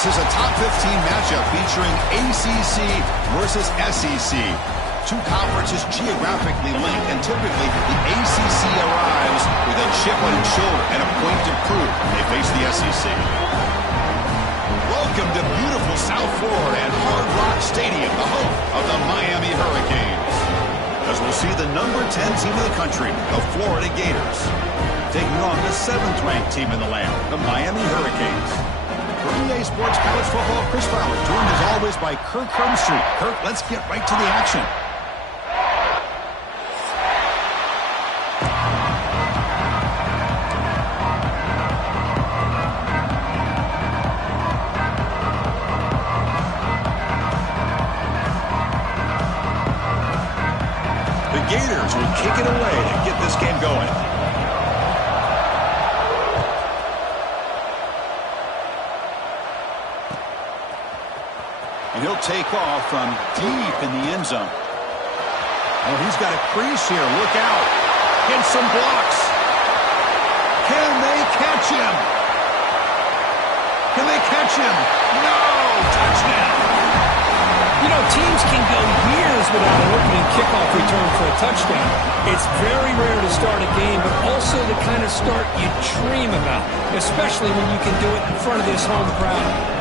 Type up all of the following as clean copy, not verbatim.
This is a top 15 matchup featuring ACC versus SEC. Two conferences geographically linked, and typically the ACC arrives with a chip on its shoulder and a point to prove when they face the SEC. Welcome to beautiful South Florida and Hard Rock Stadium, the home of the Miami Hurricanes. As we'll see the number 10 team in the country, the Florida Gators, taking on the 7th-ranked team in the land, the Miami Hurricanes. For EA Sports College Football, Chris Fowler, joined as always by Kirk Hermstreet. Kirk, let's get right to the action. The Gators will kick it away to get this game going. And he'll take off from deep in the end zone. Oh, he's got a crease here. Look out. Get some blocks. Can they catch him? Can they catch him? No! Touchdown! You know, teams can go years without an opening kickoff return for a touchdown. It's very rare to start a game, but also the kind of start you dream about, especially when you can do it in front of this home crowd.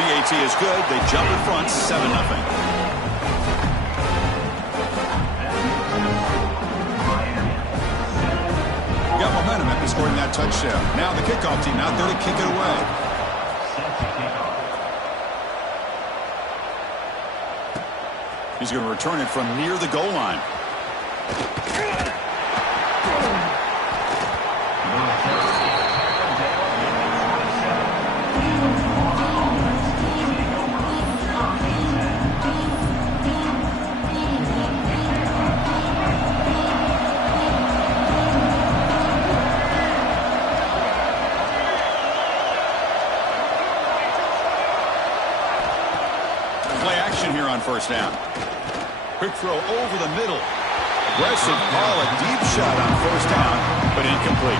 BAT is good. They jump in front, 7-0. Got momentum after scoring that touchdown. Now the kickoff team out there to kick it away. He's going to return it from near the goal line. First down. Quick throw over the middle. Aggressive ball, a deep shot on first down, but incomplete.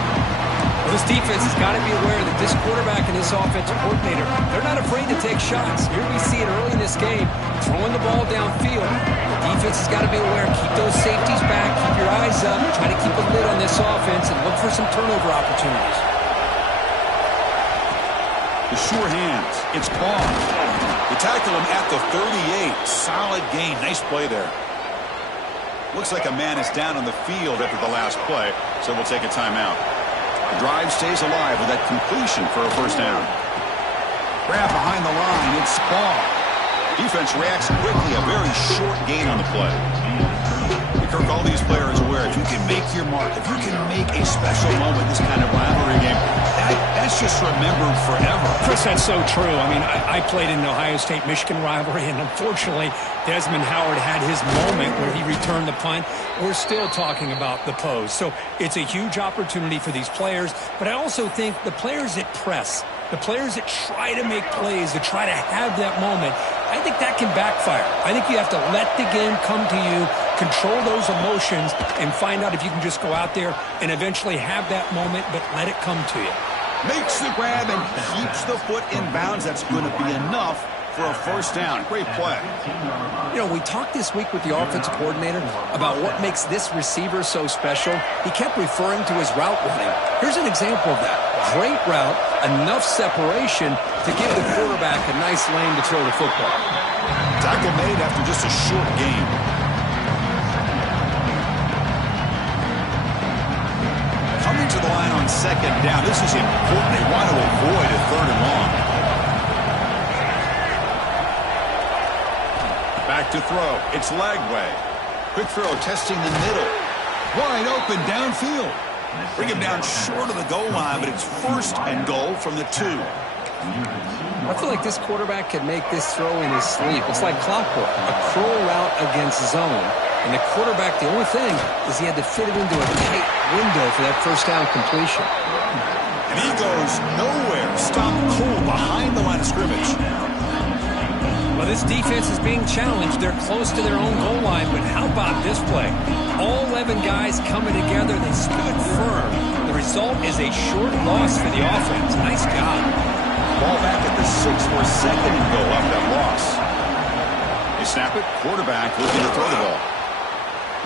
Well, this defense has got to be aware that this quarterback and this offensive coordinator, they're not afraid to take shots. Here we see it early in this game, throwing the ball downfield. The defense has got to be aware. Keep those safeties back. Keep your eyes up. Try to keep a lid on this offense and look for some turnover opportunities. The sure hands. It's Paul. They tackle him at the 38. Solid gain. Nice play there. Looks like a man is down on the field after the last play, so we'll take a timeout. The drive stays alive with that completion for a first down. Grab behind the line. It's Paul. Defense reacts quickly. A very short gain on the play. Kirk, all these players aware, if you can make your mark, if you can make a special moment, this kind of rivalry game, that's just remembered forever. Chris, that's so true. I mean, I played in the Ohio State-Michigan rivalry, and unfortunately, Desmond Howard had his moment where he returned the punt. We're still talking about the pose. So it's a huge opportunity for these players, but I also think the players that press, the players that try to make plays, that try to have that moment, I think that can backfire. I think you have to let the game come to you, control those emotions, and find out if you can just go out there and eventually have that moment, but let it come to you. Makes the grab and keeps the foot in bounds. That's going to be enough for a first down. Great play. You know, we talked this week with the offensive coordinator about what makes this receiver so special. He kept referring to his route running. Here's an example of that. Great route, enough separation to give the quarterback a nice lane to throw the football. Tackle made after just a short gain. Coming to the line on second down. This is important. They want to avoid a third and long. Back to throw. It's Lagway. Quick throw testing the middle. Wide open downfield. Bring him down short of the goal line, but it's 1st and goal from the 2. I feel like this quarterback could make this throw in his sleep. It's like clockwork, a curl route against zone. And the quarterback, the only thing is he had to fit it into a tight window for that 1st down completion. And he goes nowhere. Stop cold behind the line of scrimmage. Well, this defense is being challenged. They're close to their own goal line, but how about this play? All 11 guys coming together. They stood firm. The result is a short loss for the offense. Nice job. Ball back at the 6 for 2nd and goal after that loss. They snap it. Quarterback looking to throw the ball.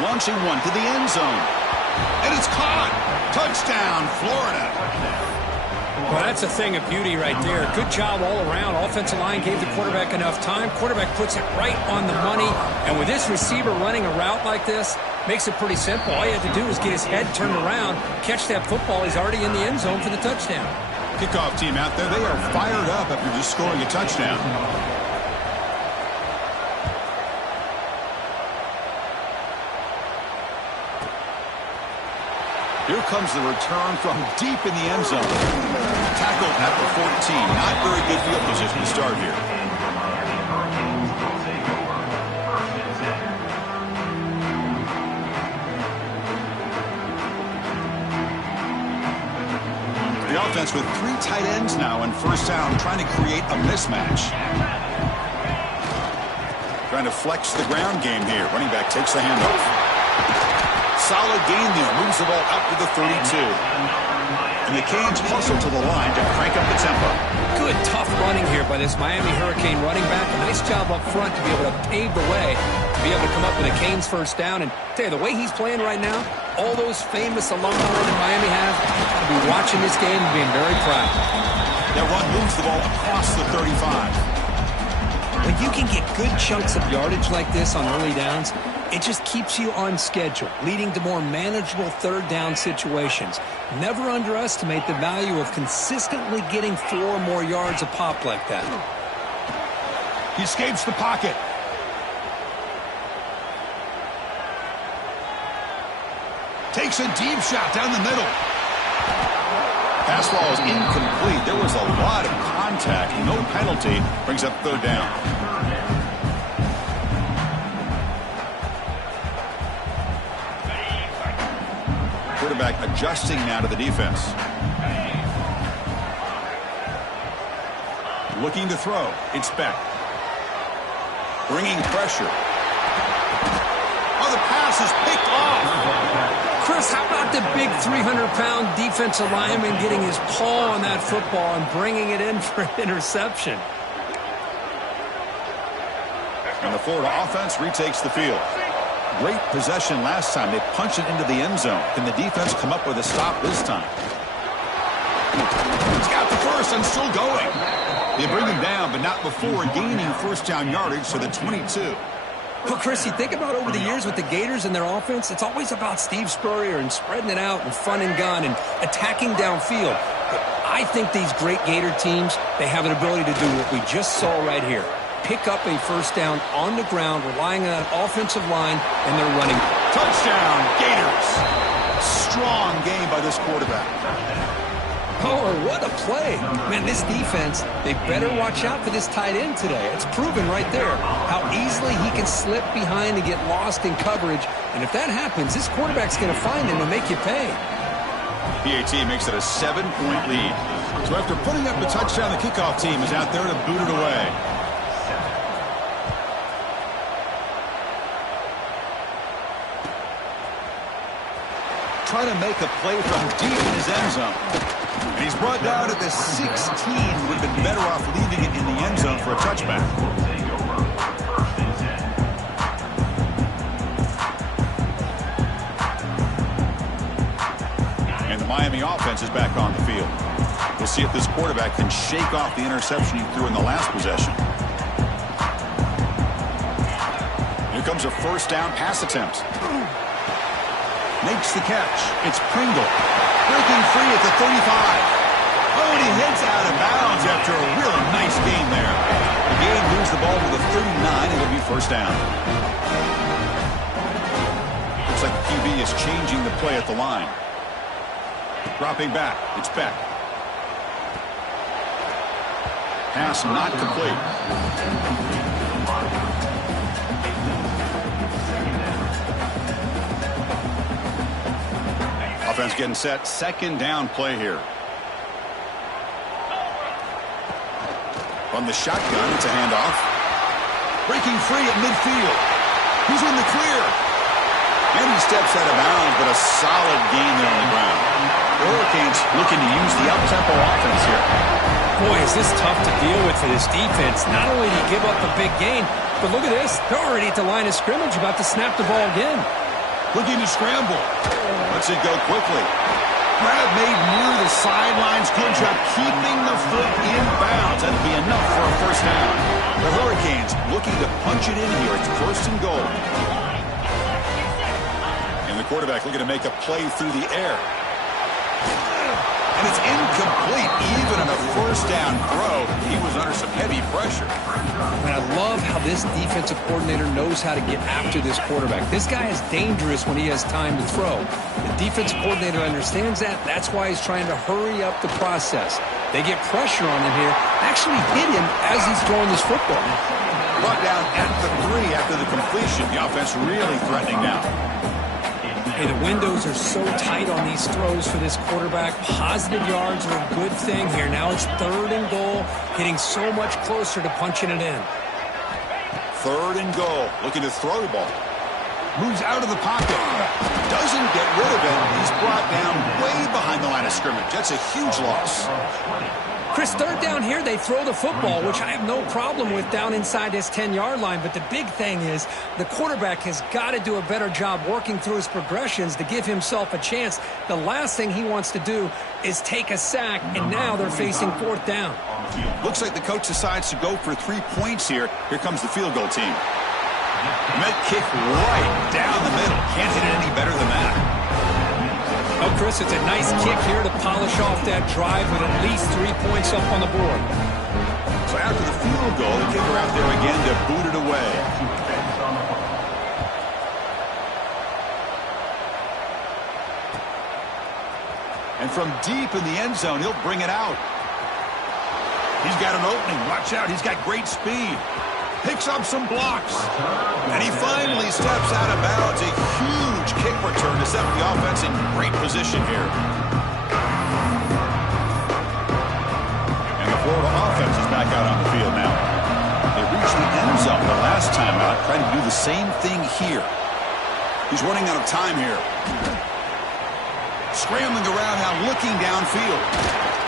Launching one to the end zone. And it's caught. Touchdown, Florida. Well, that's a thing of beauty right there. Good job all around. Offensive line gave the quarterback enough time. Quarterback puts it right on the money. And with this receiver running a route like this, makes it pretty simple. All you have to do is get his head turned around, catch that football. He's already in the end zone for the touchdown. Kickoff team out there. They are fired up after just scoring a touchdown. Here comes the return from deep in the end zone. Tackled at the 14. Not very good field position to start here. The offense with 3 tight ends now in 1st down, trying to create a mismatch. Trying to flex the ground game here. Running back takes the handoff. Solid gain there. Moves the ball up to the 32. And the Canes hustle to the line to crank up the tempo. Good, tough running here by this Miami Hurricane running back. A nice job up front to be able to pave the way, to be able to come up with a Canes 1st down. And tell you, the way he's playing right now, all those famous alumni that Miami have will be watching this game and being very proud. That run moves the ball across the 35. When you can get good chunks of yardage like this on early downs, it just keeps you on schedule, leading to more manageable 3rd down situations. Never underestimate the value of consistently getting 4 or more yards a pop like that. He escapes the pocket. Takes a deep shot down the middle. Pass ball is incomplete. There was a lot of contact. No penalty. Brings up 3rd down. Quarterback adjusting now to the defense. Looking to throw. It's Beck. Bringing pressure. Oh, the pass is picked off. Chris, how about the big 300-pound defensive lineman getting his paw on that football and bringing it in for an interception? And the Florida offense retakes the field. Great possession last time. They punch it into the end zone. Can the defense come up with a stop this time? He's got the 1st and still going. They bring him down, but not before gaining 1st down yardage to the 22. Well, Chris, you think about over the years with the Gators and their offense, it's always about Steve Spurrier and spreading it out and fun and gun and attacking downfield. But I think these great Gator teams, they have an ability to do what we just saw right here. Pick up a 1st down on the ground, relying on an offensive line, and they're running. Touchdown, Gators. Strong game by this quarterback. Oh, what a play. Man, this defense, they better watch out for this tight end today. It's proven right there how easily he can slip behind and get lost in coverage. And if that happens, this quarterback's going to find him and make you pay. PAT makes it a 7-point lead. So after putting up the touchdown, the kickoff team is out there to boot it away. Trying to make a play from deep in his end zone. And he's brought down at the 16. Would have been better off leaving it in the end zone for a touchback. And the Miami offense is back on the field. We'll see if this quarterback can shake off the interception he threw in the last possession. Here comes a 1st down pass attempt. Makes the catch. It's Pringle. Breaking free at the 35. Oh, and he hits out of bounds after a really nice gain there. The gain moves the ball to the 39. It'll be 1st down. Looks like the QB is changing the play at the line. Dropping back. It's Beck. Pass not complete. Offense getting set. Second down play here. From the shotgun, it's a handoff. Breaking free at midfield. He's in the clear. And he steps out of bounds, but a solid gain there on the ground. The Hurricanes looking to use the up-tempo offense here. Boy, is this tough to deal with for this defense. Not only do you give up a big gain, but look at this. They're already at the line of scrimmage, about to snap the ball again. Looking to scramble. Lets it go quickly. Grab made near the sidelines. Good job keeping the foot in bounds. That'll be enough for a first down. The Hurricanes looking to punch it in here. It's first and goal. And the quarterback looking to make a play through the air. And it's incomplete. Even on a first down throw, he was under some heavy pressure. And I love how this defensive coordinator knows how to get after this quarterback. This guy is dangerous when he has time to throw. The defensive coordinator understands that. That's why he's trying to hurry up the process. They get pressure on him here. Actually hit him as he's throwing this football. Brought down at the 3 after the completion. The offense really threatening now. Hey, the windows are so tight on these throws for this quarterback. Positive yards are a good thing here. Now it's third and goal, getting so much closer to punching it in. Third and goal, looking to throw the ball. Moves out of the pocket. Doesn't get rid of it. He's brought down way behind the line of scrimmage. That's a huge loss. Chris, third down here, they throw the football, which I have no problem with down inside this 10-yard line. But the big thing is the quarterback has got to do a better job working through his progressions to give himself a chance. The last thing he wants to do is take a sack, and now they're facing fourth down. Looks like the coach decides to go for 3 points here. Here comes the field goal team. Med kick right down the middle. Can't hit it any better than that. Oh, Chris, it's a nice kick here to polish off that drive with at least 3 points up on the board. So after the field goal, the kicker out there again to boot it away. And from deep in the end zone, he'll bring it out. He's got an opening. Watch out. He's got great speed. Picks up some blocks. And he finally steps out of bounds. A huge kick return to set the offense in great position here. And the Florida offense is back out on the field now. They reached the end zone the last time out, trying to do the same thing here. He's running out of time here. Scrambling around now, looking downfield.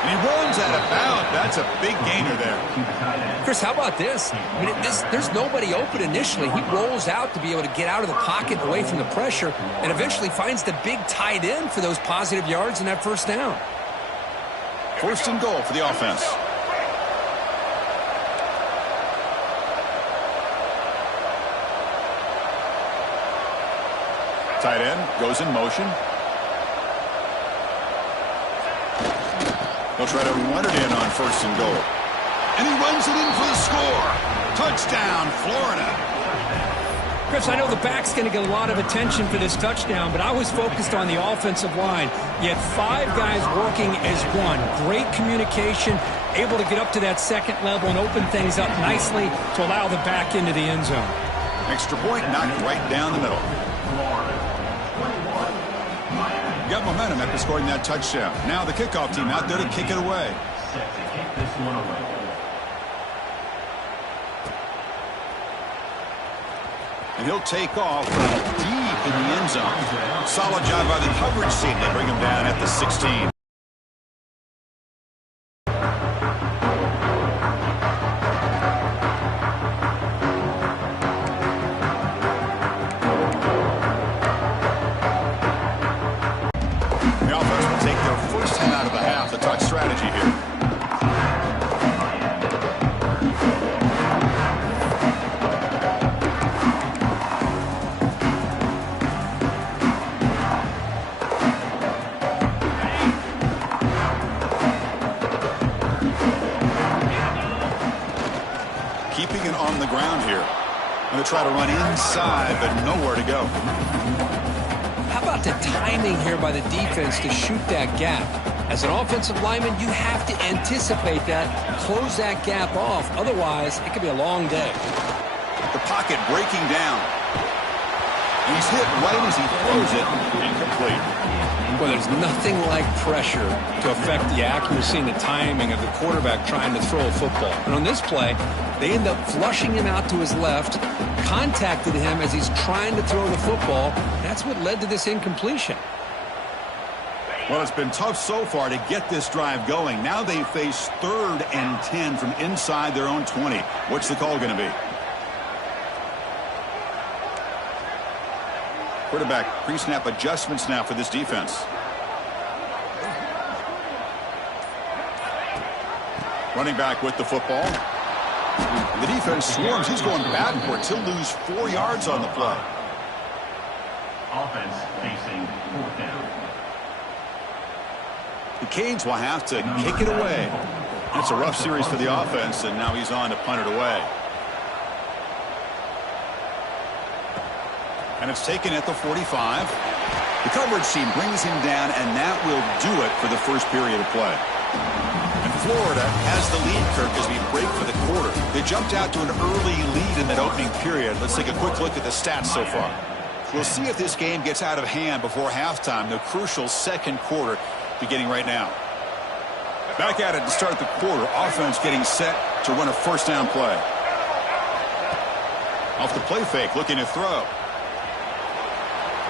And he runs out of bounds. That's a big gainer there. Chris, how about this? I mean, there's nobody open initially. He rolls out to be able to get out of the pocket away from the pressure and eventually finds the big tight end for those positive yards and that first down. First and goal for the offense. Tight end goes in motion. They'll try to run it in on first and goal. And he runs it in for the score. Touchdown, Florida. Chris, I know the back's going to get a lot of attention for this touchdown, but I was focused on the offensive line. You had 5 guys working as one. Great communication, able to get up to that second level and open things up nicely to allow the back into the end zone. Extra point knocked right down the middle. Got momentum after scoring that touchdown. Now the kickoff team out there to kick it away. And he'll take off deep in the end zone. Solid job by the coverage team. They bring him down at the 16. Strategy here. Keeping it on the ground here. Going to try to run inside, but nowhere to go. How about to timing here by the defense to shoot that gap. As an offensive lineman, you have to anticipate that, close that gap off. Otherwise, it could be a long day. The pocket breaking down. He's hit right as he throws it. Incomplete. Well, there's nothing like pressure to affect the accuracy and the timing of the quarterback trying to throw a football. And on this play, they end up flushing him out to his left, contacted him as he's trying to throw the football. That's what led to this incompletion. Well, it's been tough so far to get this drive going. Now they face 3rd and 10 from inside their own 20. What's the call going to be? Quarterback pre-snap adjustments now for this defense. Running back with the football. The defense swarms. He's going backwards. He'll lose 4 yards on the play. Offense facing 4th down. The Canes will have to kick it away. It's a rough series for the offense, and now he's on to punt it away. And it's taken at the 45. The coverage team brings him down, and that will do it for the first period of play. And Florida has the lead, Kirk, as we break for the quarter. They jumped out to an early lead in that opening period. Let's take a quick look at the stats so far. We'll see if this game gets out of hand before halftime, the crucial second quarter beginning right now. Back at it to start the quarter. Offense getting set to run a first down play. Off the play fake, looking to throw.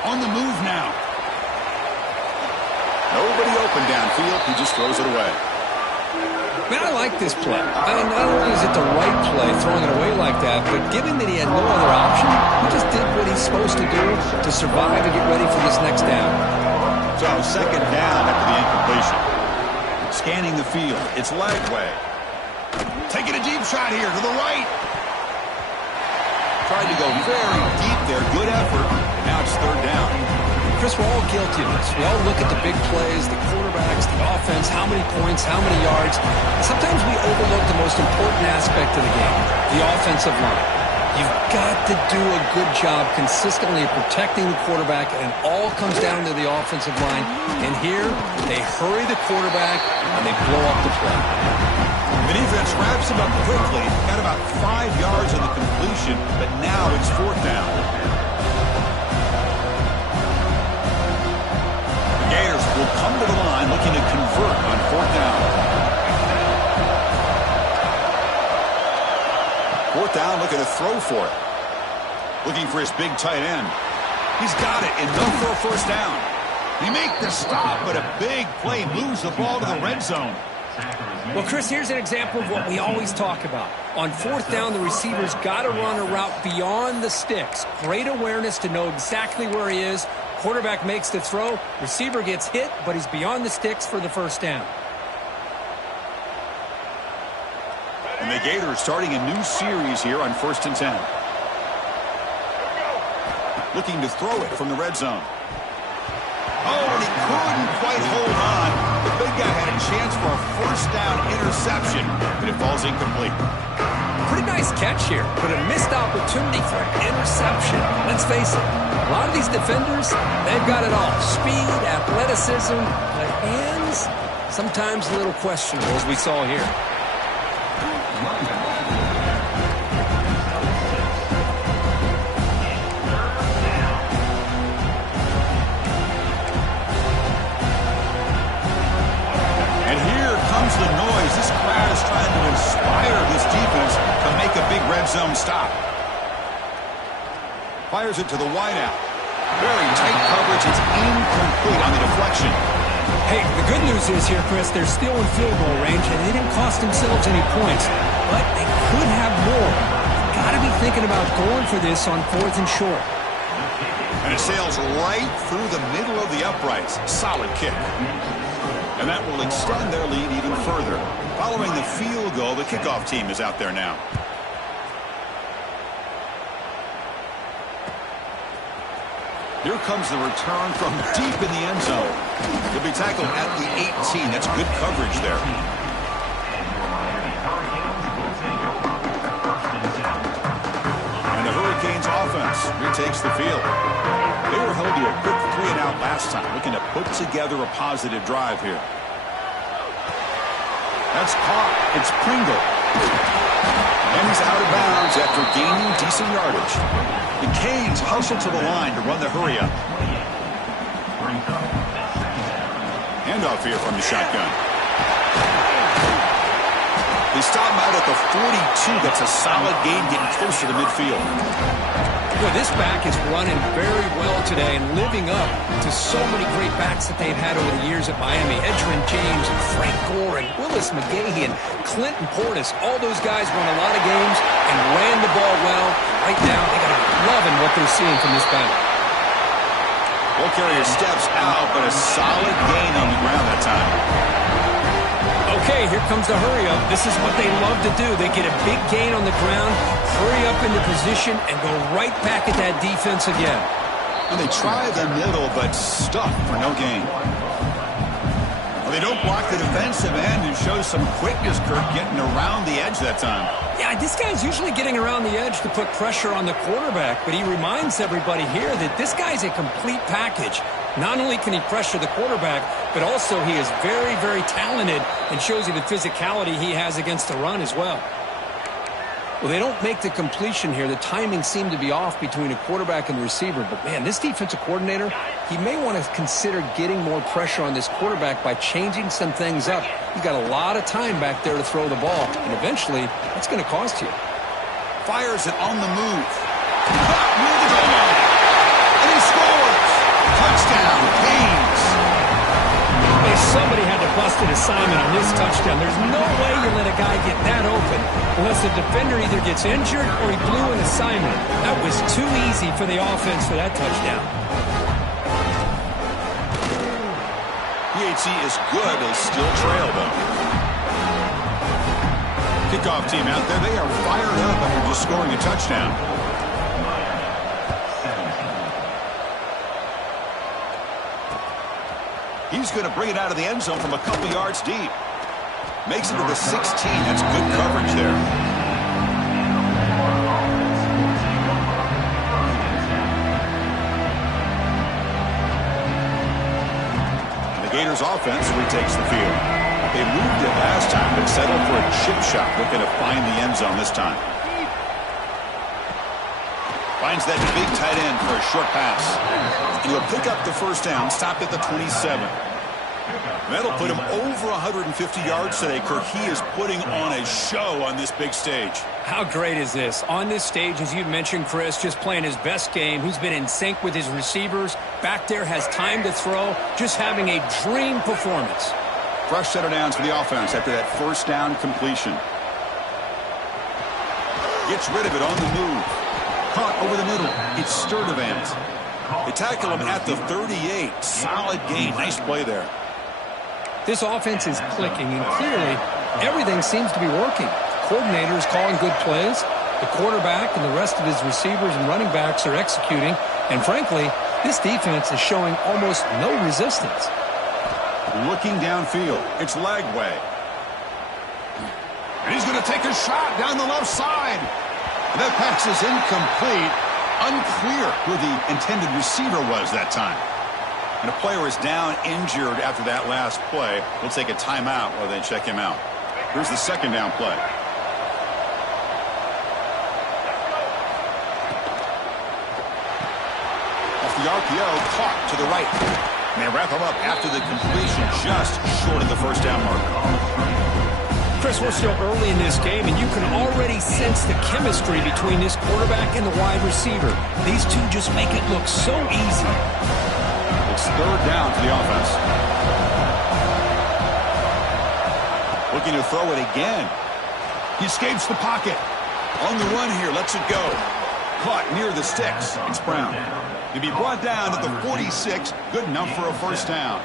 On the move now. Nobody open downfield. He just throws it away. Man, I like this play. I mean, not only is it the right play, throwing it away like that, but given that he had no other option, he just did what he's supposed to do to survive and get ready for this next down. So, second down after the incompletion. Scanning the field. It's leg way. Taking a deep shot here to the right. Tried to go very deep there. Good effort. Now it's 3rd down. Chris, we're all guilty of this. We all look at the big plays, the quarterbacks, the offense, how many points, how many yards. And sometimes we overlook the most important aspect of the game, the offensive line. You've got to do a good job consistently protecting the quarterback, and it all comes down to the offensive line. And here, they hurry the quarterback, and they blow up the play. The defense wraps him up quickly. Got about 5 yards on the completion, but now it's 4th down. The Gators will come to the line looking to convert on 4th down. 4th down, looking to throw for it. Looking for his big tight end. He's got it, enough for a first down. He make the stop, but a big play moves the ball to the red zone. Well, Chris, here's an example of what we always talk about. On 4th down, the receiver's got to run a route beyond the sticks. Great awareness to know exactly where he is. Quarterback makes the throw. Receiver gets hit, but he's beyond the sticks for the first down. And the Gators starting a new series here on 1st and 10. Looking to throw it from the red zone. Oh, and he couldn't quite hold on. The big guy had a chance for a first down interception, but it falls incomplete. Pretty nice catch here, but a missed opportunity for an interception. Let's face it, a lot of these defenders, they've got it all. Speed, athleticism, but hands, sometimes a little questionable, as we saw here. The noise. This crowd is trying to inspire this defense to make a big red zone stop. Fires it to the wideout. Very tight coverage. It's incomplete on the deflection. Hey, the good news is here, Chris, they're still in field goal range, and they didn't cost themselves any points, but they could have more. Got to be thinking about going for this on 4th and short. And it sails right through the middle of the uprights. Solid kick. And that will extend their lead even further. Following the field goal, the kickoff team is out there now. Here comes the return from deep in the end zone. He'll be tackled at the 18. That's good coverage there. And the Hurricanes offense retakes the field. They were held to a quick 3-and-out last time, looking to put together a positive drive here. That's caught. It's Pringle. And he's out of bounds after gaining decent yardage. The Canes hustle to the line to run the hurry-up. Handoff here from the shotgun. They stop him out at the 42. That's a solid gain getting close to the midfield. Well, this back is running very well today and living up to so many great backs that they've had over the years at Miami. Edgerrin James and Frank Gore and Willis McGahee and Clinton Portis. All those guys won a lot of games and ran the ball well. Right now, they got to be loving what they're seeing from this back. Ball carrier steps out, but a solid gain on the ground that time. Okay, here comes the hurry-up. This is what they love to do. They get a big gain on the ground, hurry up into position, and go right back at that defense again. And they try the middle, but stuck for no gain. Well, they don't block the defensive end and show some quickness, Kirk, getting around the edge that time. Yeah, this guy's usually getting around the edge to put pressure on the quarterback, but he reminds everybody here that this guy's a complete package. Not only can he pressure the quarterback, but also he is very, very talented and shows you the physicality he has against the run as well. Well, they don't make the completion here. The timing seemed to be off between a quarterback and the receiver. But, man, this defensive coordinator, he may want to consider getting more pressure on this quarterback by changing some things up. He's got a lot of time back there to throw the ball, and eventually that's going to cost you. Fires it on the move. Caught near the goal line. And he scores. Touchdown, Canes. Hey, somebody had to bust an assignment on this touchdown. There's no way you let a guy get that open unless the defender either gets injured or he blew an assignment. That was too easy for the offense for that touchdown. PHC is good. They still trail, though. Kickoff team out there. They are fired up after just scoring a touchdown. He's going to bring it out of the end zone from a couple yards deep. Makes it to the 16. That's good coverage there. The Gators offense retakes the field. They moved it last time, but settled for a chip shot. Looking to find the end zone this time. Finds that big tight end for a short pass. And he'll pick up the first down, stop at the 27. That'll put him over 150 yards today, Kirk. He is putting on a show on this big stage. How great is this? On this stage, as you mentioned, Chris, just playing his best game. He's been in sync with his receivers. Back there, has time to throw. Just having a dream performance. Fresh set of downs for the offense after that first down completion. Gets rid of it on the move. Caught over the middle. It's Sturdivant. They tackle him at the 38. Solid gain. Nice play there. This offense is clicking, and clearly everything seems to be working. The coordinator is calling good plays. The quarterback and the rest of his receivers and running backs are executing. And frankly, this defense is showing almost no resistance. Looking downfield. It's Lagway. And he's going to take a shot down the left side. And that pass is incomplete. Unclear who the intended receiver was that time. And a player is down injured after that last play. We'll take a timeout while they check him out. Here's the second down play. Off the RPO, caught to the right. And they wrap him up after the completion, just short of the first down marker. Chris, we're still early in this game, and you can already sense the chemistry between this quarterback and the wide receiver. These two just make it look so easy. It's third down to the offense. Looking to throw it again. He escapes the pocket. On the run here, lets it go. Caught near the sticks. It's Brown. He'll be brought down at the 46. Good enough for a first down.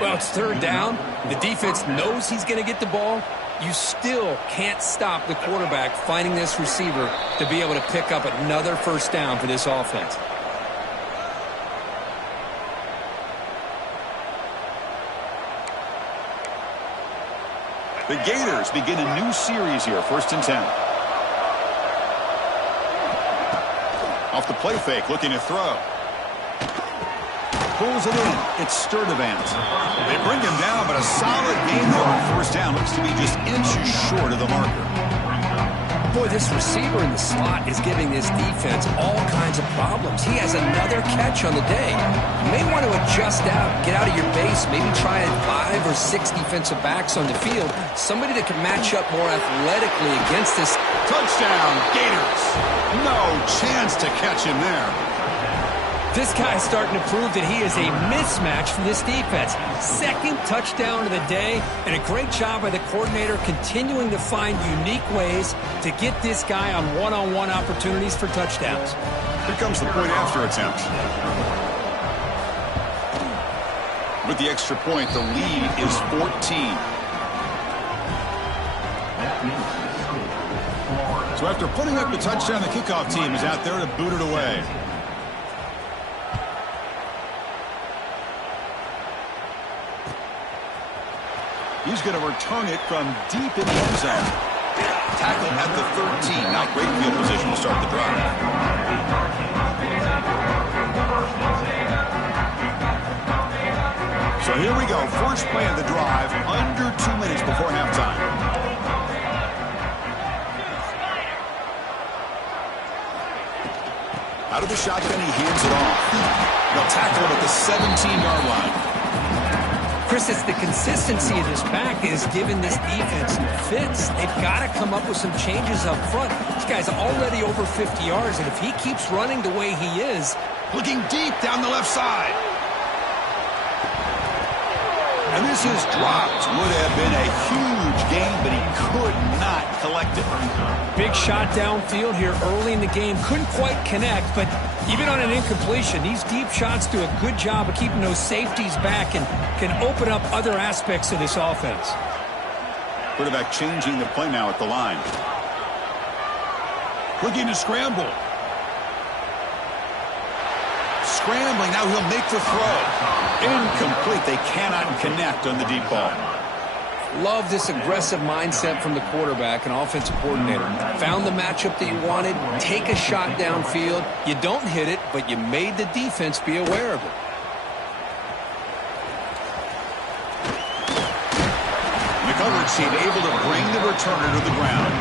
Well, it's third down. The defense knows he's going to get the ball. You still can't stop the quarterback finding this receiver to be able to pick up another first down for this offense. The Gators begin a new series here, 1st and 10. Off the play fake, looking to throw. pulls it in. It's Sturdivant. They bring him down, but a solid gain there on first down. Looks to be just inches short of the marker. Boy, this receiver in the slot is giving this defense all kinds of problems. He has another catch on the day. You may want to adjust out, get out of your base, maybe try 5 or 6 defensive backs on the field. Somebody that can match up more athletically against this. Touchdown, Gators. No chance to catch him there. This guy's starting to prove that he is a mismatch for this defense. Second touchdown of the day, and a great job by the coordinator continuing to find unique ways to get this guy on one-on-one opportunities for touchdowns. Here comes the point after attempt. With the extra point, the lead is 14. So after putting up the touchdown, the kickoff team is out there to boot it away. He's going to return it from deep in the end zone. Tackle at the 13. Now great field position to start the drive. So here we go. First play of the drive. Under 2 minutes before halftime. Out of the shotgun, he hands it off. They'll tackle him at the 17-yard line. Chris, it's the consistency of this back that has given this defense some fits. They've got to come up with some changes up front. This guy's already over 50 yards, and if he keeps running the way he is. Looking deep down the left side. And this is dropped. Would have been a huge gain, but he could not collect it. Big shot downfield here early in the game. Couldn't quite connect, but even on an incompletion, these deep shots do a good job of keeping those safeties back and can open up other aspects of this offense. Quarterback changing the play now at the line. Looking to scramble. Scrambling, now he'll make the throw. Incomplete, they cannot connect on the deep ball. Love this aggressive mindset from the quarterback and offensive coordinator. Found the matchup that you wanted, take a shot downfield. You don't hit it, but you made the defense be aware of it. The coverage team able to bring the returner to the ground.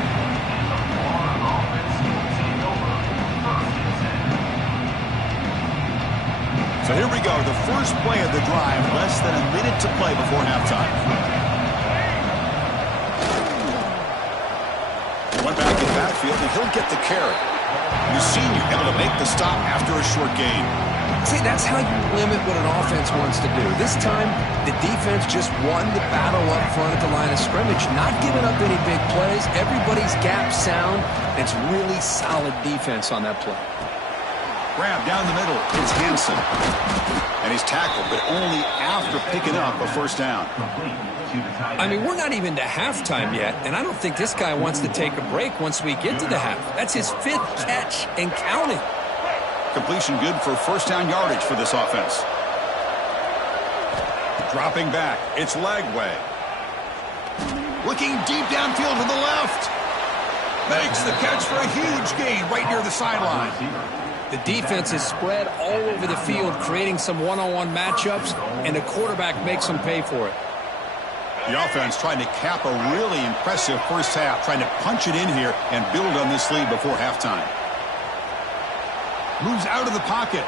So here we go, the first play of the drive, less than a minute to play before halftime. One back in backfield, and he'll get the carry. The senior able to make the stop after a short gain. See, that's how you limit what an offense wants to do. This time, the defense just won the battle up front at the line of scrimmage, not giving up any big plays. Everybody's gap sound. It's really solid defense on that play. Grab down the middle. It's Hansen. And he's tackled, but only after picking up a first down. I mean, we're not even to halftime yet, and I don't think this guy wants to take a break once we get to the half. That's his 5th catch and counting. Completion good for first down yardage for this offense. Dropping back. It's Lagway. Looking deep downfield to the left. Makes the catch for a huge gain right near the sideline. The defense is spread all over the field, creating some one-on-one matchups, and the quarterback makes them pay for it. The offense trying to cap a really impressive first half, trying to punch it in here and build on this lead before halftime. Moves out of the pocket,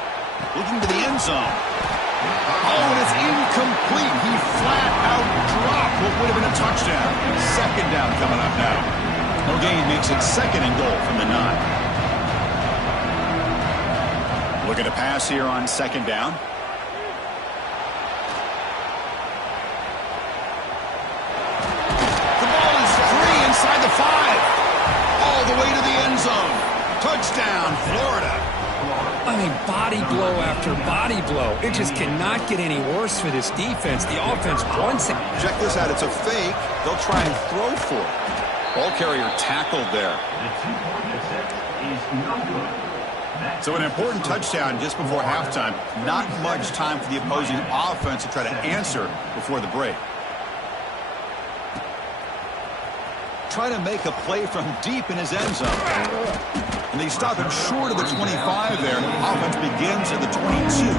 looking to the end zone. Oh, and it's incomplete. He flat out dropped what would have been a touchdown. Second down coming up now. No gain makes it 2nd and goal from the 9. Looking to pass here on 2nd down. The ball is free inside the 5. All the way to the end zone. Touchdown, Florida. I mean, body blow after body blow. It just cannot get any worse for this defense. The offense wants it. Check this out. It's a fake. They'll try and throw for it. Ball carrier tackled there. So an important touchdown just before halftime. Not much time for the opposing offense to try to answer before the break. Trying to make a play from deep in his end zone. And they stop it short of the 25 there. Offense begins at the 22.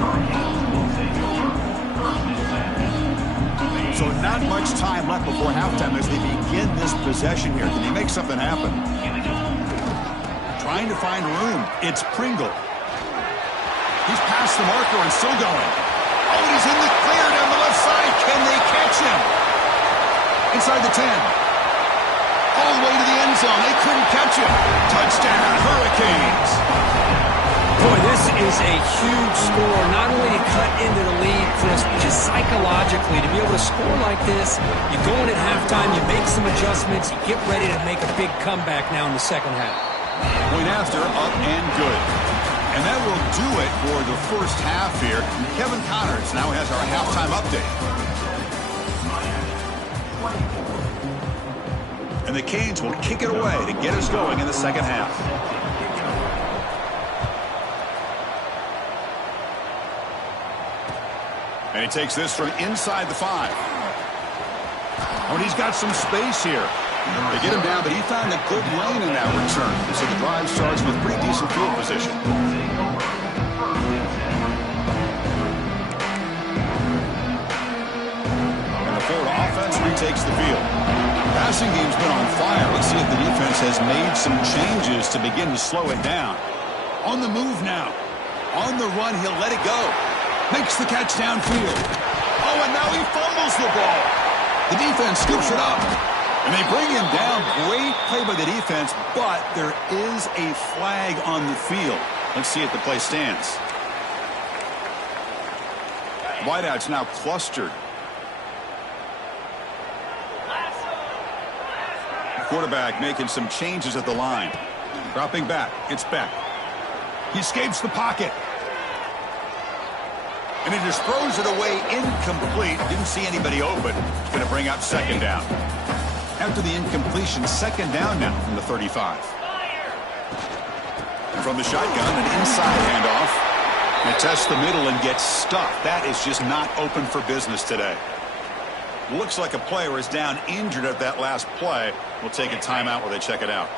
So not much time left before halftime as they begin this possession here. Can he make something happen? Trying to find room. It's Pringle. He's past the marker and still going. Oh, he's in the clear down the left side. Can they catch him? Inside the 10. All the way to the end zone. They couldn't catch him. Touchdown, Hurricanes. Boy, this is a huge score. Not only to cut into the lead, Chris, but just psychologically to be able to score like this. You go in at halftime, you make some adjustments, you get ready to make a big comeback now in the second half. Point after, up and good. And that will do it for the first half here. Kevin Connors now has our halftime update. And the Canes will kick it away to get us going in the second half. And he takes this from inside the 5. Oh, and he's got some space here. They get him down, but he found a good lane in that return. So the drive starts with pretty decent field position. And the Florida offense retakes the field. Passing game's been on fire. Let's see if the defense has made some changes to begin to slow it down. On the move now. On the run, he'll let it go. Makes the catch downfield. Oh, and now he fumbles the ball. The defense scoops it up. And they bring him down. Great play by the defense, but there is a flag on the field. Let's see if the play stands. Wideout's now clustered. Quarterback making some changes at the line. Dropping back. It's Beck. He escapes the pocket. And he just throws it away incomplete. Didn't see anybody open. It's going to bring up second down. After the incompletion, second down now from the 35. From the shotgun, an inside handoff. And tests the middle and gets stuffed. That is just not open for business today. Looks like a player is down injured at that last play. We'll take a timeout while they check it out.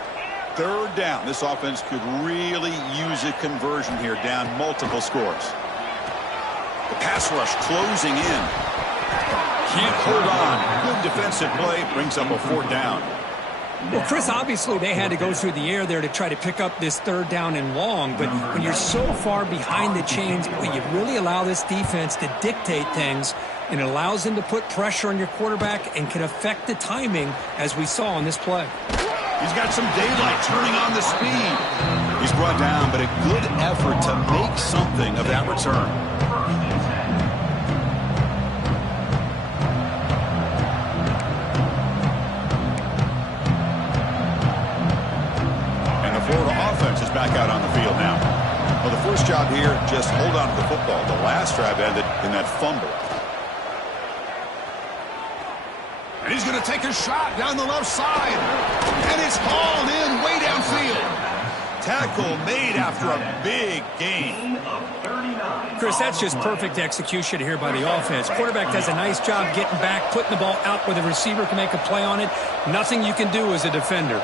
Third down. This offense could really use a conversion here, down multiple scores. The pass rush closing in. Can't hold on. Good defensive play. Brings up a fourth down. Well, Chris, obviously they had to go through the air there to try to pick up this third down and long. But when you're so far behind the chains, you really allow this defense to dictate things. And it allows them to put pressure on your quarterback and can affect the timing, as we saw on this play. He's got some daylight turning on the speed. He's brought down, but a good effort to make something of that return. Florida offense is back out on the field now. Well, the first job here, just hold on to the football. The last drive ended in that fumble. And he's going to take a shot down the left side. And it's hauled in way downfield. Tackle made after a big gain. Chris, that's just perfect execution here by the offense. Quarterback does a nice job getting back, putting the ball out where the receiver can make a play on it. Nothing you can do as a defender.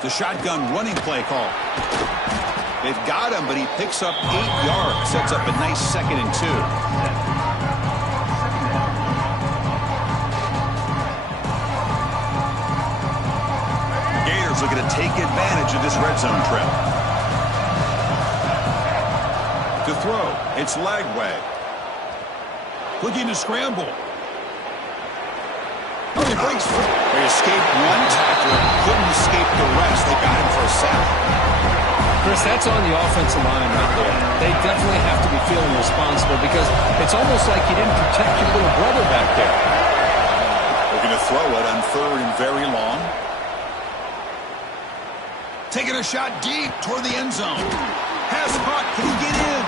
The shotgun running play call. They've got him, but he picks up 8 yards. Sets up a nice 2nd and 2. Gators looking to take advantage of this red zone trap. To throw, it's Lagway. Looking to scramble. Oh, he breaks free. They escaped one tackler, couldn't escape the rest. They got him for a sack. Chris, that's on the offensive line right there. They definitely have to be feeling responsible because it's almost like you didn't protect your little brother back there. Looking to throw it on 3rd and very long. Taking a shot deep toward the end zone. Pass puck. Can he get in?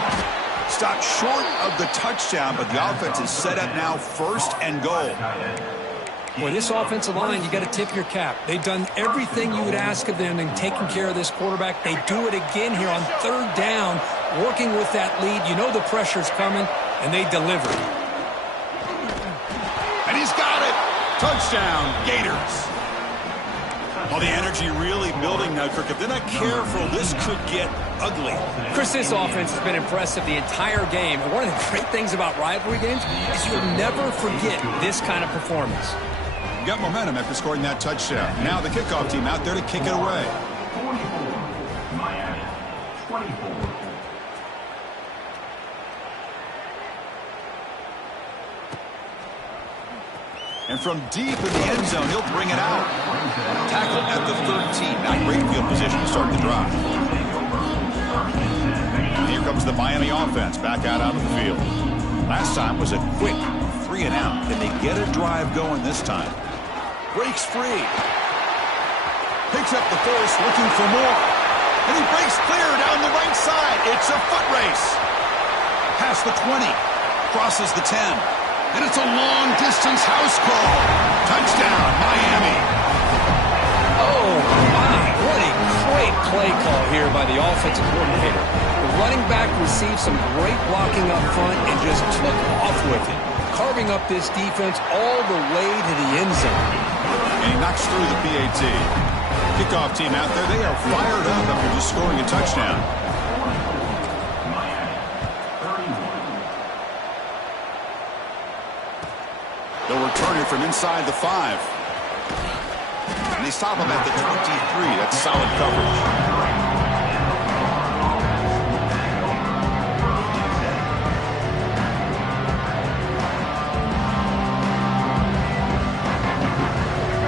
Stopped short of the touchdown, but the offense is set up now 1st and goal. Boy, this offensive line, you got to tip your cap. They've done everything you would ask of them in taking care of this quarterback. They do it again here on 3rd down, working with that lead. You know the pressure's coming, and they deliver. And he's got it. Touchdown, Gators. Well, the energy really building now, Kirk. If they're not careful, this could get ugly. Chris, this offense has been impressive the entire game. And one of the great things about rivalry games is you'll never forget this kind of performance. Got momentum after scoring that touchdown. Now the kickoff team out there to kick it away. 44, Miami, 24. And from deep in the end zone, he'll bring it out. Tackle at the 13. Not great field position to start the drive. And here comes the Miami offense back out onto the field. Last time was a quick 3 and out. Can they get a drive going this time? Breaks free. Picks up the force, looking for more. And he breaks clear down the right side. It's a foot race. Past the 20. Crosses the 10. And it's a long-distance house call. Touchdown, Miami. Oh, my. What a great play call here by the offensive coordinator. The running back received some great blocking up front and just took off with it, carving up this defense all the way to the end zone. And he knocks through the PAT. Kickoff team out there. They are fired up after just scoring a touchdown. They'll return it from inside the 5. And they stop him at the 23. That's solid coverage.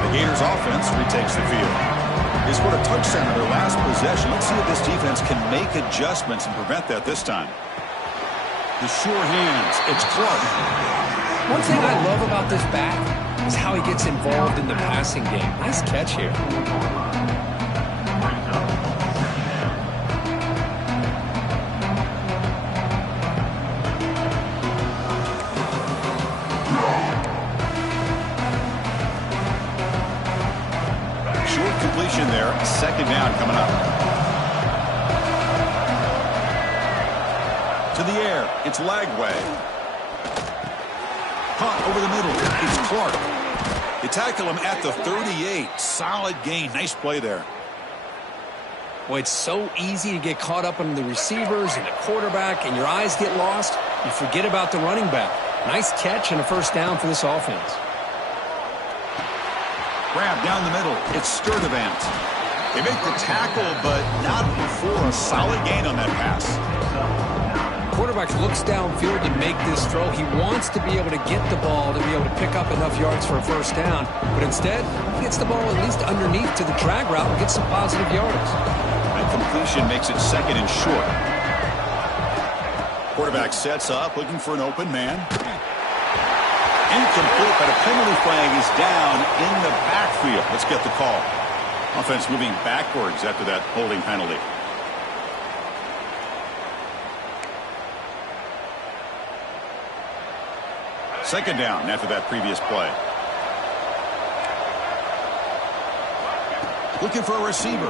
The Gators offense retakes the field. They scored a touchdown on their last possession. Let's see if this defense can make adjustments and prevent that this time. The sure hands. It's Clark. One thing I love about this back is how he gets involved in the passing game. Nice catch here. Short completion there. Second down coming up. To the air. It's Lagway. Over the middle. It's Clark. They tackle him at the 38. Solid gain. Nice play there. Well, it's so easy to get caught up in the receivers and the quarterback, and your eyes get lost. You forget about the running back. Nice catch and a first down for this offense. Grab down the middle. It's Sturdivant. They make the tackle, but not before a solid gain on that pass. Quarterback looks downfield to make this throw. He wants to be able to get the ball to be able to pick up enough yards for a first down. But instead, he gets the ball at least underneath to the drag route and gets some positive yards. That completion makes it second and short. Quarterback sets up, looking for an open man. Incomplete, but a penalty flag is down in the backfield. Let's get the call. Offense moving backwards after that holding penalty. Second down after that previous play. Looking for a receiver.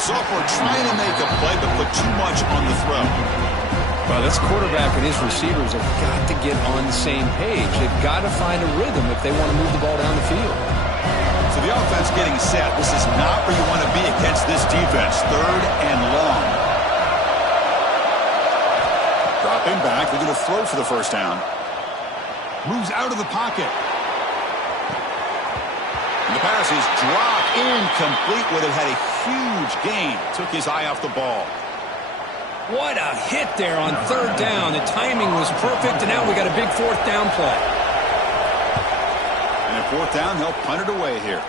Sophomore trying to make a play, but put too much on the throw. Well, this quarterback and his receivers have got to get on the same page. They've got to find a rhythm if they want to move the ball down the field. So the offense getting set. This is not where you want to be against this defense. Third and long. Dropping back. They're going to throw for the first down. Moves out of the pocket. And the pass is dropped. Incomplete. Would have had a huge gain. Took his eye off the ball. What a hit there on third down. The timing was perfect, and now we got a big fourth down play. And at fourth down, they'll punt it away here.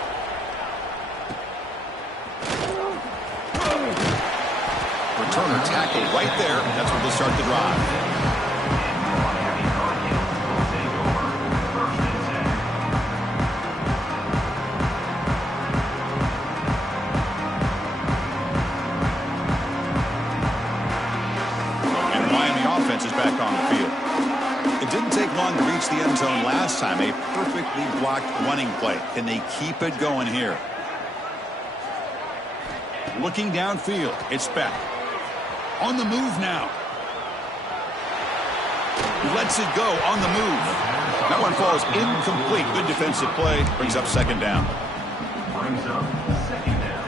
Returner tackle right there. That's where they'll start the drive. And the Miami offense is back on the field. It didn't take long to reach the end zone last time. A perfectly blocked running play. Can they keep it going here? Looking downfield. It's back. On the move now. Lets it go on the move. That one falls incomplete. Good defensive play. Brings up second down. Brings up second down.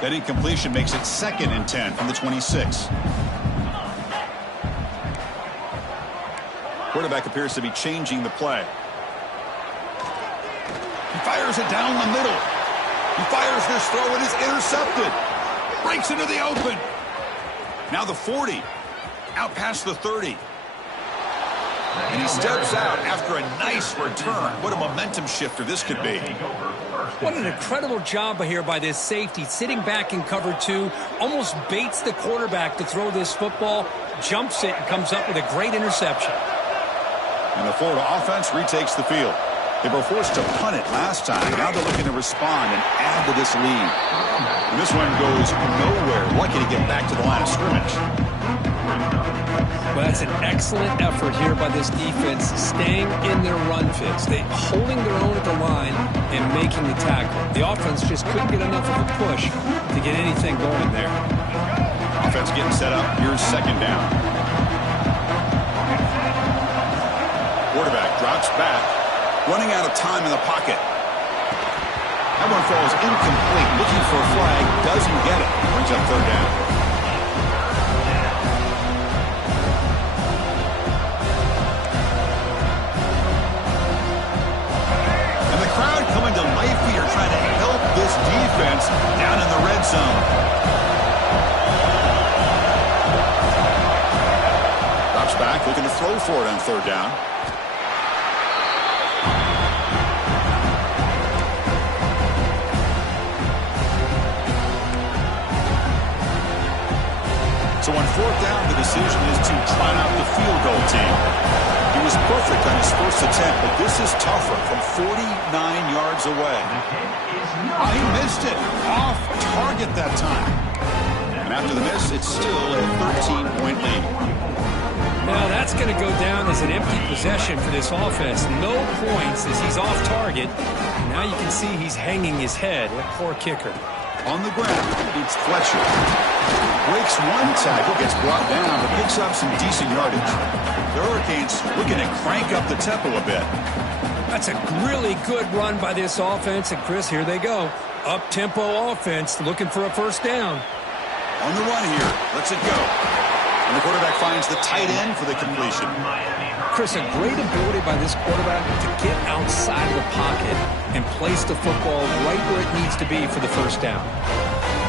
That incompletion makes it 2nd and 10 from the 26. Quarterback appears to be changing the play. He fires it down the middle. He fires this throw. It is intercepted. Breaks into the open. Now the 40. Out past the 30. And he steps out after a nice return. What a momentum shifter this could be. What an incredible job here by this safety. Sitting back in cover 2. Almost baits the quarterback to throw this football. Jumps it and comes up with a great interception. And the Florida offense retakes the field. They were forced to punt it last time. Now they're looking to respond and add to this lead. And this one goes nowhere. Lucky to get back to the line of scrimmage. Well, that's an excellent effort here by this defense, staying in their run fits. They holding their own at the line and making the tackle. The offense just couldn't get enough of a push to get anything going there. Offense getting set up. Here's second down. Quarterback drops back. Running out of time in the pocket. That one falls incomplete. Looking for a flag. Doesn't get it. Brings up third down. And the crowd coming to life here trying to help this defense down in the red zone. Drops back. Looking to throw for it on third down. So on fourth down, the decision is to try out the field goal team. He was perfect on his first attempt, but this is tougher from 49 yards away. He missed it. Off target that time. And after the miss, it's still a 13-point lead. Now that's going to go down as an empty possession for this offense. No points as he's off target. And now you can see he's hanging his head. What poor kicker. On the ground, it's Fletcher. Breaks one tackle, gets brought down, but picks up some decent yardage. The Hurricanes looking to crank up the tempo a bit. That's a really good run by this offense. And, Chris, here they go. Up-tempo offense looking for a first down. On the run here. Lets it go. And the quarterback finds the tight end for the completion. Chris, a great ability by this quarterback to get outside of the pocket and place the football right where it needs to be for the first down.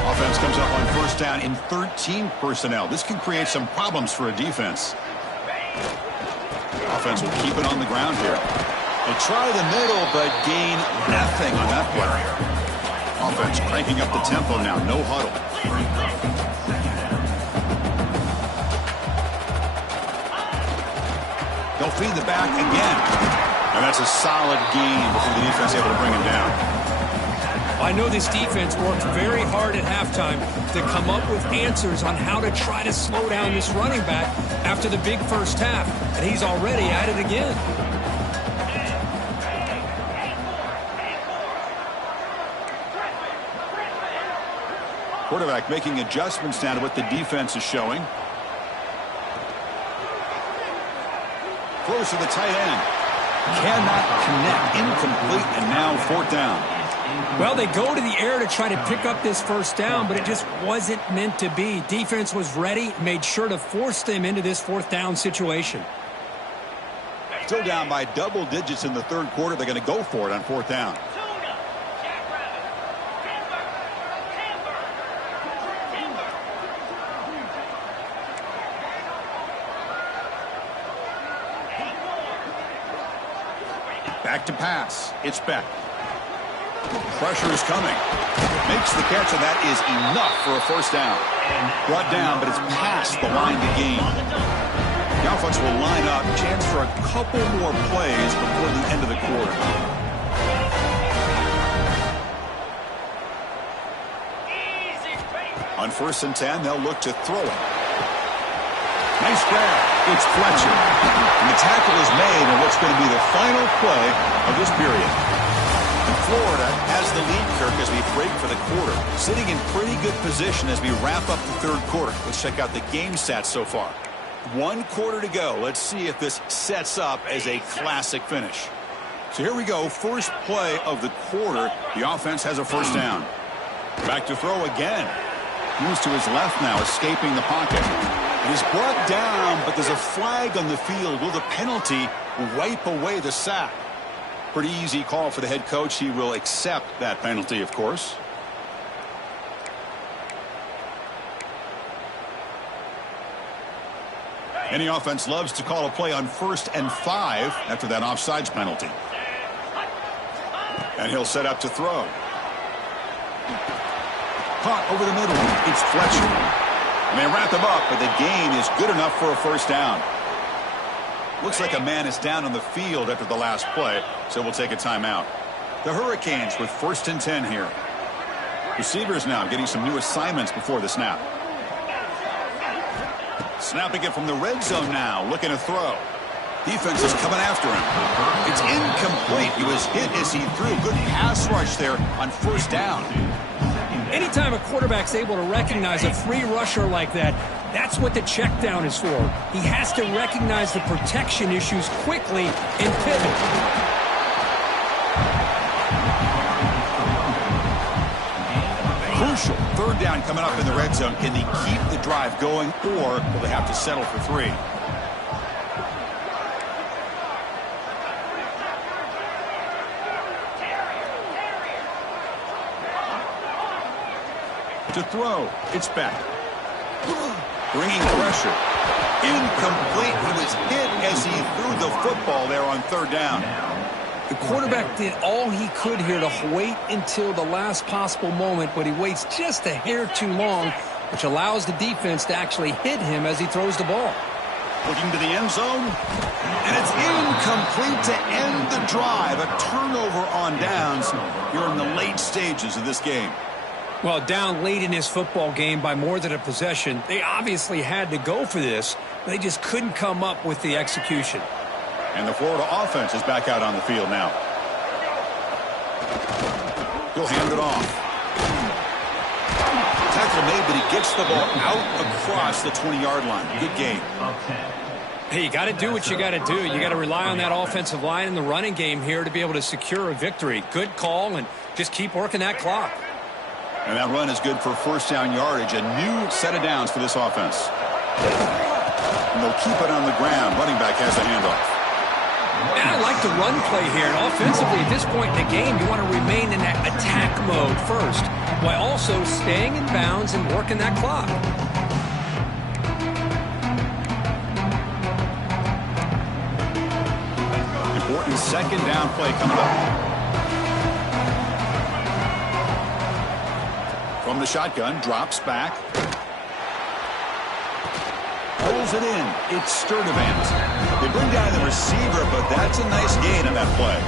Offense comes up on first down in 13 personnel. This can create some problems for a defense. Offense will keep it on the ground here. They try the middle, but gain nothing on that play. Offense cranking up the tempo now. No huddle. They'll feed the back again. And that's a solid gain before the defense able to bring him down. I know this defense worked very hard at halftime to come up with answers on how to try to slow down this running back after the big first half. And he's already at it again. Quarterback making adjustments now to what the defense is showing. Throws to the tight end. Cannot connect. Incomplete, and now fourth down. Well, they go to the air to try to pick up this first down, but it just wasn't meant to be. Defense was ready, made sure to force them into this fourth down situation. Still down by double digits in the third quarter. They're going to go for it on fourth down. Back to pass. It's Beck. Pressure is coming. Makes the catch, and that is enough for a first down. Brought down, but it's past the line to gain. The offense will line up. Chance for a couple more plays before the end of the quarter. On 1st and 10, they'll look to throw it. Nice grab. It's Fletcher. And the tackle is made on what's going to be the final play of this period. And Florida has the lead, Kirk, as we break for the quarter. Sitting in pretty good position as we wrap up the third quarter. Let's check out the game stats so far. 1 quarter to go. Let's see if this sets up as a classic finish. So here we go. First play of the quarter. The offense has a first down. Back to throw again. Moves to his left now, escaping the pocket. It is brought down, but there's a flag on the field. Will the penalty wipe away the sack? Pretty easy call for the head coach. He will accept that penalty, of course. Any offense loves to call a play on 1st and 5 after that offsides penalty. And he'll set up to throw. Caught over the middle. It's Fletcher. And they wrap him up, but the gain is good enough for a first down. Looks like a man is down on the field after the last play, so we'll take a timeout. The Hurricanes with 1st and 10 here. Receivers now getting some new assignments before the snap. Snapping it from the red zone now, looking to throw. Defense is coming after him. It's incomplete. He was hit as he threw. Good pass rush there on 1st down. Anytime a quarterback's able to recognize a free rusher like that, that's what the check down is for. He has to recognize the protection issues quickly and pivot. Crucial. 3rd down coming up in the red zone. Can they keep the drive going, or will they have to settle for 3? To throw. It's back. Bringing pressure. Incomplete. He was hit as he threw the football there on 3rd down. The quarterback did all he could here to wait until the last possible moment, but he waits just a hair too long, which allows the defense to actually hit him as he throws the ball. Looking to the end zone. And it's incomplete to end the drive. A turnover on downs here in the late stages of this game. Well, down late in his football game by more than a possession, they obviously had to go for this. They just couldn't come up with the execution. And the Florida offense is back out on the field now. He'll hand it off. Tackle made, but he gets the ball out across the 20-yard line. Good game. Hey, you got to do what you got to do. You got to rely on that offensive line in the running game here to be able to secure a victory. Good call, and just keep working that clock. And that run is good for 1st down yardage. A new set of downs for this offense. And they'll keep it on the ground. Running back has the handoff. And I like the run play here. And offensively, at this point in the game, you want to remain in that attack mode first, while also staying in bounds and working that clock. Important 2nd down play coming up. From the shotgun, drops back. Pulls it in. It's Sturdivant. They bring down the receiver, but that's a nice gain on that play.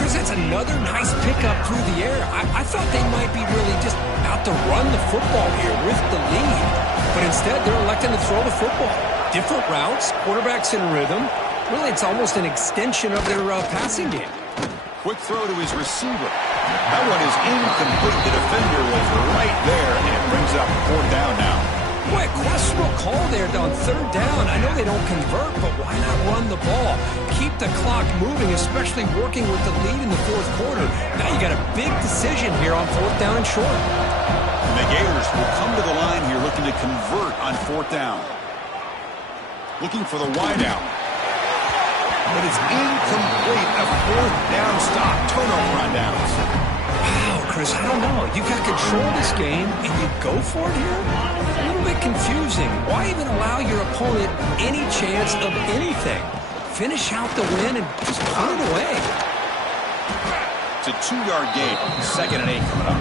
Chris, that's another nice pickup through the air. I thought they might be really just out to run the football here with the lead. But instead, they're electing to throw the football. Different routes, quarterbacks in rhythm. Really, it's almost an extension of their passing game. Quick throw to his receiver. That one is incomplete. The defender was right there, and it brings up 4th down now. Boy, a questionable call there on 3rd down. I know they don't convert, but why not run the ball? Keep the clock moving, especially working with the lead in the 4th quarter. Now you got a big decision here on 4th down and short. And the Gators will come to the line here looking to convert on 4th down. Looking for the wideout. But it's incomplete. A 4th down stop. Turnover on downs. Wow, Chris, I don't know. You got control of this game, and you go for it here? A little bit confusing. Why even allow your opponent any chance of anything? Finish out the win and just put it away. It's a 2-yard gain. 2nd and 8 coming up.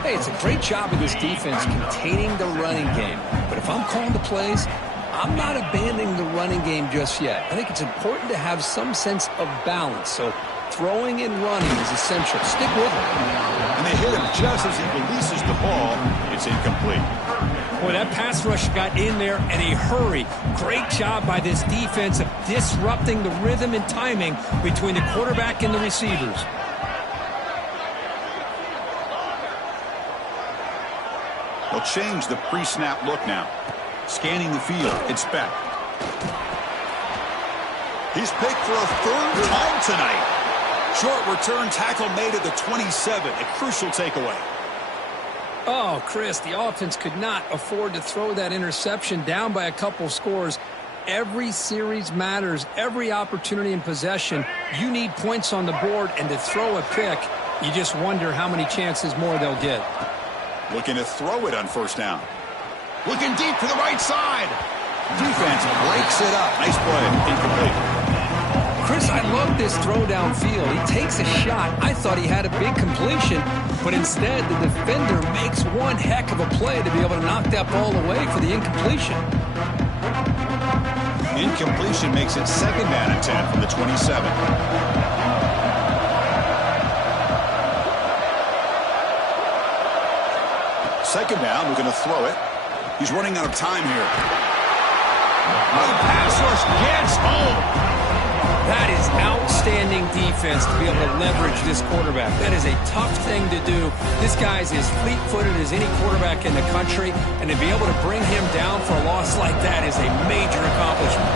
Hey, it's a great job of this defense containing the running game. But if I'm calling the plays, I'm not abandoning the running game just yet. I think it's important to have some sense of balance. So throwing and running is essential. Stick with it. And they hit him just as he releases the ball. It's incomplete. Boy, that pass rush got in there in a hurry. Great job by this defense of disrupting the rhythm and timing between the quarterback and the receivers. They'll change the pre-snap look now. Scanning the field. It's Beck. He's picked for a third time tonight. Short return tackle made at the 27. A crucial takeaway. Oh, Chris, the offense could not afford to throw that interception down by a couple scores. Every series matters. Every opportunity in possession. You need points on the board, and to throw a pick, you just wonder how many chances more they'll get. Looking to throw it on first down. Looking deep to the right side. Defense breaks it up. Nice play. Incomplete. Chris, I love this throw downfield. He takes a shot. I thought he had a big completion, but instead the defender makes one heck of a play to be able to knock that ball away for the incompletion. Incompletion makes it 2nd down and 10 from the 27. Second down, we're going to throw it. He's running out of time here. The pass rush gets home. That is outstanding defense to be able to leverage this quarterback. That is a tough thing to do. This guy's as fleet-footed as any quarterback in the country, and to be able to bring him down for a loss like that is a major accomplishment.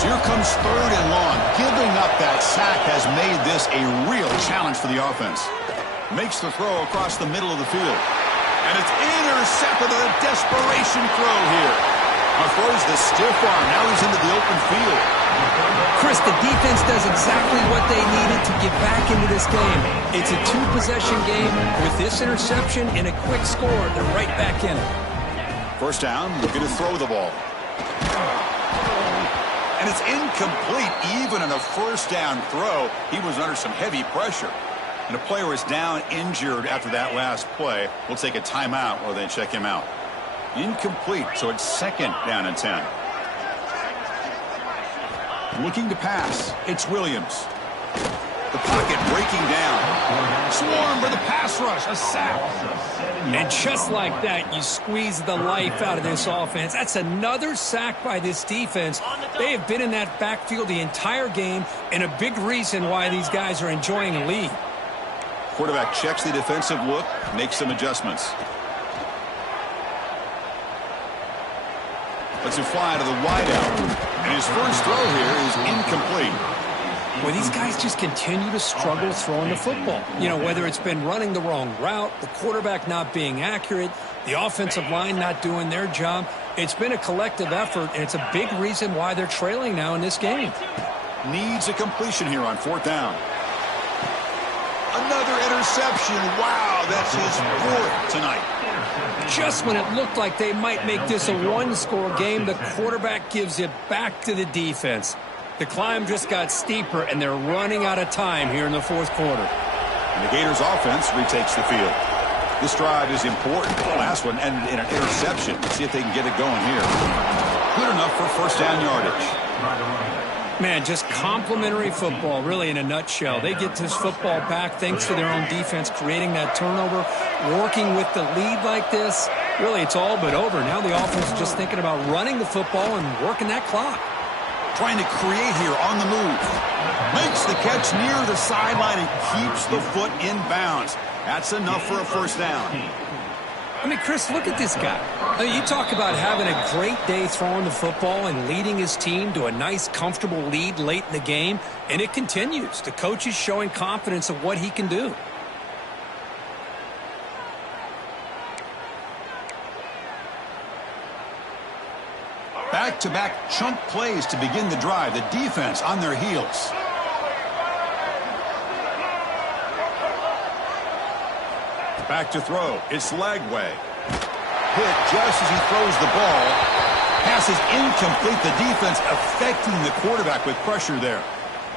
So here comes 3rd and long. Giving up that sack has made this a real challenge for the offense. Makes the throw across the middle of the field. And it's intercepted with a desperation throw here. Throws the stiff arm. Now he's into the open field. Chris, the defense does exactly what they needed to get back into this game. It's a 2-possession game. With this interception and a quick score, they're right back in it. First down, looking to throw the ball. And it's incomplete. Even on a first down throw, he was under some heavy pressure. And a player is down injured after that last play. We'll take a timeout while they check him out. Incomplete, so it's 2nd down and 10. Looking to pass. It's Williams. The pocket breaking down. Swarm for the pass rush. A sack. And just like that, you squeeze the life out of this offense. That's another sack by this defense. They have been in that backfield the entire game, and a big reason why these guys are enjoying a lead. Quarterback checks the defensive look, makes some adjustments. Lets him fly to the wideout. And his first throw here is incomplete. Well, these guys just continue to struggle throwing the football. You know, whether it's been running the wrong route, the quarterback not being accurate, the offensive line not doing their job. It's been a collective effort, and it's a big reason why they're trailing now in this game. Needs a completion here on 4th down. Another interception. Wow, that's his 4th tonight. Just when it looked like they might make this a 1-score game, the quarterback gives it back to the defense. The climb just got steeper, and they're running out of time here in the 4th quarter. And the Gators offense retakes the field. This drive is important. The last one ended in an interception. Let's see if they can get it going here. Good enough for first down yardage. Man, just complimentary football, really, in a nutshell. They get this football back thanks to their own defense, creating that turnover, working with the lead like this. Really, it's all but over. Now the offense is just thinking about running the football and working that clock. Trying to create here on the move. Makes the catch near the sideline and keeps the foot in bounds. That's enough for a first down. I mean, Chris, look at this guy. I mean, you talk about having a great day throwing the football and leading his team to a nice, comfortable lead late in the game, and it continues. The coach is showing confidence of what he can do. Back-to-back chunk plays to begin the drive. The defense on their heels. Back to throw. It's Lagway. Hit just as he throws the ball. Pass is incomplete. The defense affecting the quarterback with pressure there.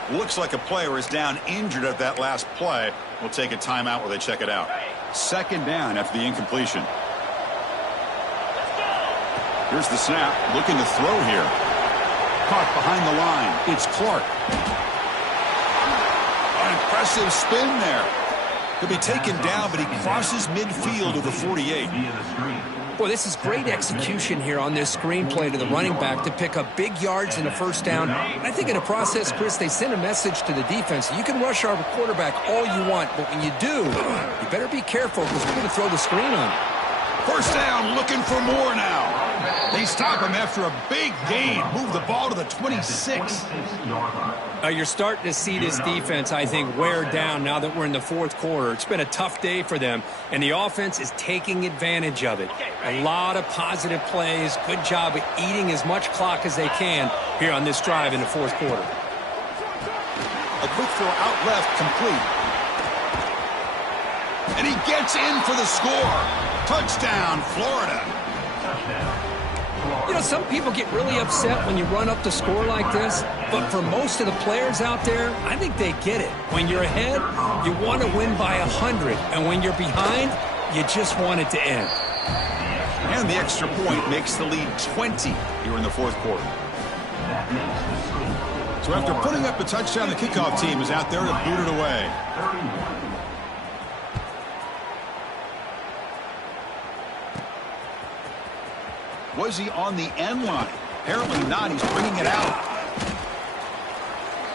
Looks like a player is down injured at that last play. We'll take a timeout while they check it out. 2nd down after the incompletion. Here's the snap. Looking to throw here. Caught behind the line. It's Clark. An impressive spin there. He'll be taken down, but he crosses midfield to the 48. Boy, this is great execution here on this screenplay to the running back to pick up big yards in the first down. And I think in the process, Chris, they send a message to the defense. You can rush our quarterback all you want, but when you do, you better be careful because we're going to throw the screen on you. First down, looking for more now. They stop him after a big gain. Move the ball to the 26. You're starting to see this defense, I think, wear down now that we're in the fourth quarter. It's been a tough day for them, and the offense is taking advantage of it. A lot of positive plays. Good job of eating as much clock as they can here on this drive in the fourth quarter. A quick throw out left, complete. And he gets in for the score. Touchdown, Florida. You know, some people get really upset when you run up the score like this, but for most of the players out there, I think they get it. When you're ahead, you want to win by 100, and when you're behind, you just want it to end. And the extra point makes the lead 20 here in the fourth quarter. So after putting up a touchdown, the kickoff team is out there to boot it away. Was he on the end line? Apparently not. He's bringing it out.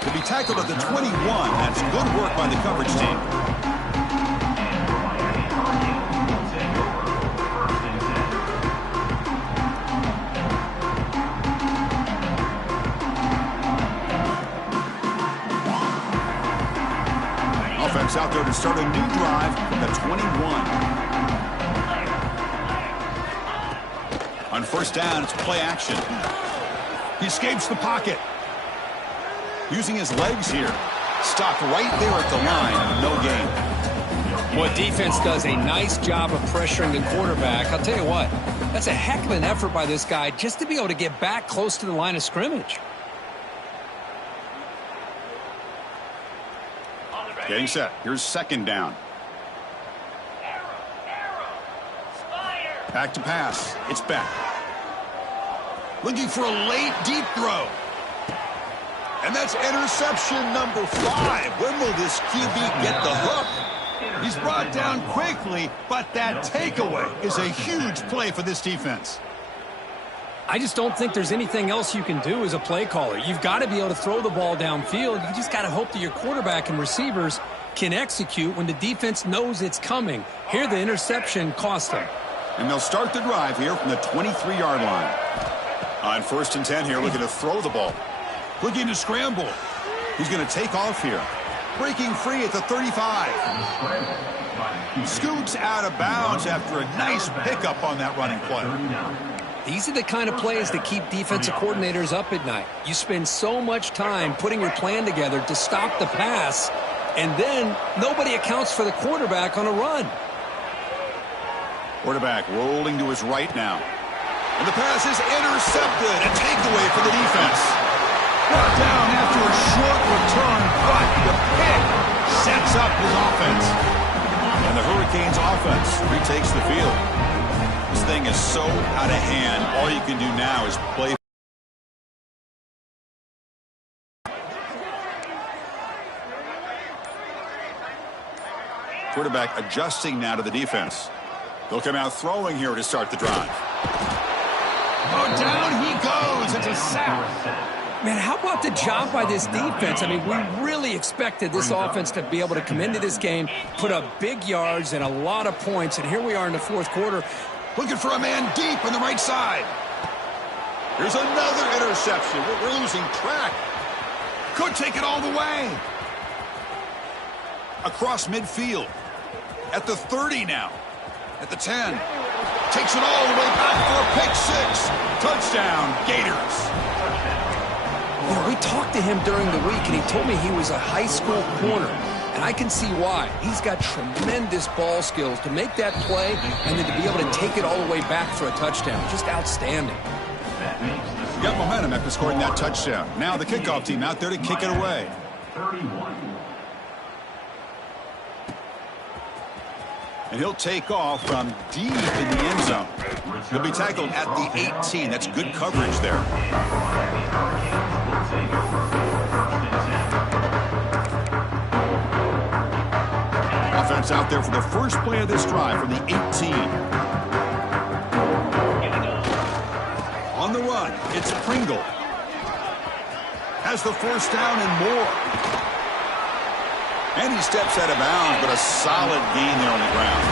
He'll be tackled at the 21. That's good work by the coverage team. Offense out there to start a new drive from the 21. On first down, it's play action. He escapes the pocket. Using his legs here. Stopped right there at the line. No gain. Well, defense does a nice job of pressuring the quarterback. I'll tell you what, that's a heck of an effort by this guy just to be able to get back close to the line of scrimmage. Getting set. Here's second down. Back to pass. It's back. Looking for a late deep throw. And that's interception number 5. When will this QB get the hook? He's brought down quickly, but that takeaway is a huge play for this defense. I just don't think there's anything else you can do as a play caller. You've got to be able to throw the ball downfield. You just got to hope that your quarterback and receivers can execute when the defense knows it's coming. Here, the interception cost them. And they'll start the drive here from the 23-yard line. On first and 10 here, looking to throw the ball. Looking to scramble. He's going to take off here. Breaking free at the 35. Scoots out of bounds after a nice pickup on that running play. These are the kind of plays that keep defensive coordinators up at night. You spend so much time putting your plan together to stop the pass, and then nobody accounts for the quarterback on a run. Quarterback rolling to his right now. And the pass is intercepted. A takeaway for the defense. Brought down after a short return, but the pick sets up his offense. And the Hurricanes offense retakes the field. This thing is so out of hand. All you can do now is play. Quarterback adjusting now to the defense. They'll come out throwing here to start the drive. Oh, down he goes. It's a sack. Man, how about the job by this defense? I mean, we really expected this offense to be able to come into this game, put up big yards and a lot of points, and here we are in the fourth quarter. Looking for a man deep on the right side. Here's another interception. We're losing track. Could take it all the way. Across midfield. At the 30 now. At the 10. Takes it all the way back for a pick 6. Touchdown, Gators. You know, we talked to him during the week, and he told me he was a high school corner. And I can see why. He's got tremendous ball skills to make that play and then to be able to take it all the way back for a touchdown. Just outstanding. Got momentum after scoring that touchdown. Now the kickoff team out there to kick it away. 31. And he'll take off from deep in the end zone. He'll be tackled at the 18. That's good coverage there. Offense out there for the first play of this drive from the 18. run. It's Pringle. Has the first down and more. And he steps out of bounds, but a solid gain there on the ground.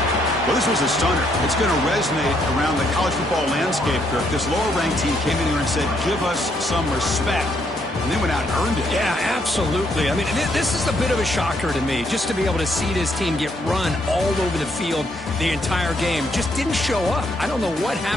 Well, this was a stunner. It's going to resonate around the college football landscape, Kirk. This lower-ranked team came in here and said, give us some respect. And they went out and earned it. Yeah, absolutely. I mean, this is a bit of a shocker to me, just to be able to see this team get run all over the field the entire game. Just didn't show up. I don't know what happened.